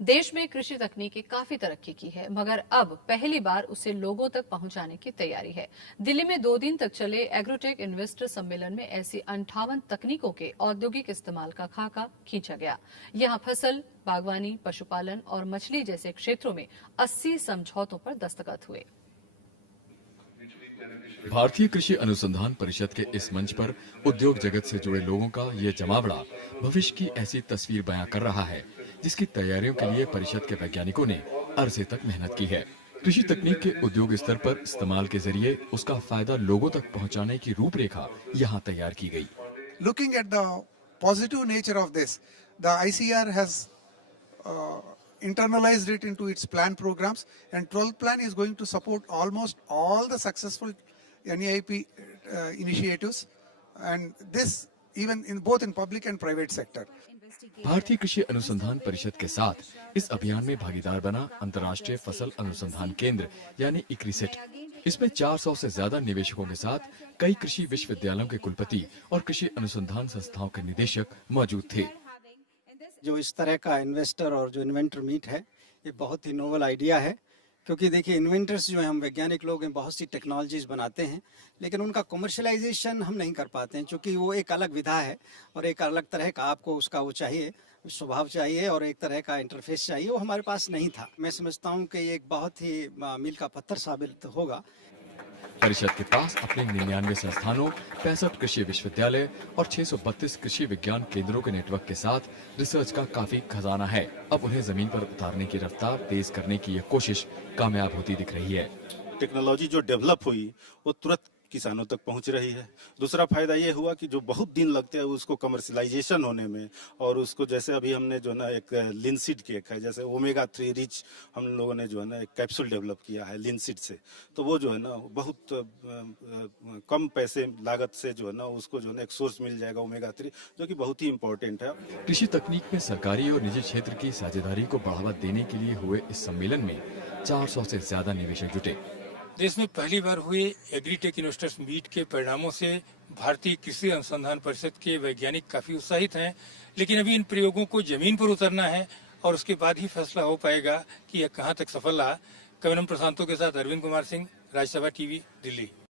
देश में कृषि तकनीकी काफी तरक्की की है, मगर अब पहली बार उसे लोगों तक पहुंचाने की तैयारी है। दिल्ली में 2 दिन तक चले एग्रोटेक इन्वेस्टर सम्मेलन में ऐसी 58 तकनीकों के औद्योगिक इस्तेमाल का खाका खींचा गया। यहां फसल, बागवानी, पशुपालन और मछली जैसे क्षेत्रों में 80 समझौतों पर दस्तखत हुए। भारतीय कृषि अनुसंधान परिषद के इस मंच पर उद्योग जगत से जुड़े लोगों का ये जमावड़ा भविष्य की ऐसी तस्वीर बयां कर रहा है जिसकी तैयारियों के लिए परिषद के वैज्ञानिकों ने अरसे तक मेहनत की है। कृषि तकनीक के उद्योग स्तर पर इस्तेमाल के जरिए उसका फायदा लोगों तक पहुंचाने की रूपरेखा यहाँ तैयार की गई। Looking at the positive nature of this, the ICR has internalized it into its plan programs, and 12th plan is going to support almost all the successful NEIP initiatives, and this even in both in public and private sector. भारतीय कृषि अनुसंधान परिषद के साथ इस अभियान में भागीदार बना अंतर्राष्ट्रीय फसल अनुसंधान केंद्र यानी इक्रिसेट। इसमें 400 से ज्यादा निवेशकों के साथ कई कृषि विश्वविद्यालयों के कुलपति और कृषि अनुसंधान संस्थाओं के निदेशक मौजूद थे। जो इस तरह का इन्वेस्टर और जो इन्वेंटर मीट है, ये बहुत ही नोवेल आइडिया है, क्योंकि देखिए इन्वेंटर्स जो हैं, हम वैज्ञानिक लोग हैं, बहुत सी टेक्नोलॉजीज बनाते हैं, लेकिन उनका कमर्शलाइजेशन हम नहीं कर पाते हैं, क्योंकि वो एक अलग विधा है और एक अलग तरह का आपको उसका वो चाहिए, स्वभाव चाहिए और एक तरह का इंटरफेस चाहिए, वो हमारे पास नहीं था। मैं समझता हूँ कि ये एक बहुत ही मील का पत्थर साबित होगा। परिषद के पास अपने 99 संस्थानों, 65 कृषि विश्वविद्यालय और 632 कृषि विज्ञान केंद्रों के नेटवर्क के साथ रिसर्च का काफी खजाना है। अब उन्हें जमीन पर उतारने की रफ्तार तेज करने की यह कोशिश कामयाब होती दिख रही है। टेक्नोलॉजी जो डेवलप हुई वो तुरंत किसानों तक पहुंच रही है। दूसरा फायदा ये हुआ कि जो बहुत दिन लगते हैं उसको कमर्शलाइजेशन होने में, और उसको जैसे अभी हमने जो ना एक लिनसीड केक है, जैसे ओमेगा 3 रिच हम लोगों ने जो है ना एक कैप्सूल डेवलप किया है लिनसीड से, तो वो जो है ना बहुत कम पैसे लागत से जो है ना उसको जो है ना एक सोर्स मिल जाएगा ओमेगा 3, जो कि बहुत ही इम्पोर्टेंट है। कृषि तकनीक में सरकारी और निजी क्षेत्र की साझेदारी को बढ़ावा देने के लिए हुए इस सम्मेलन में 400 से ज्यादा निवेशक जुटे। देश में पहली बार हुए एग्रीटेक इन्वेस्टर्स मीट के परिणामों से भारतीय कृषि अनुसंधान परिषद के वैज्ञानिक काफी उत्साहित हैं, लेकिन अभी इन प्रयोगों को जमीन पर उतरना है और उसके बाद ही फैसला हो पाएगा कि यह कहां तक सफल रहा। कैमरामैन प्रशांतों के साथ अरविंद कुमार सिंह, राज्यसभा टीवी, दिल्ली।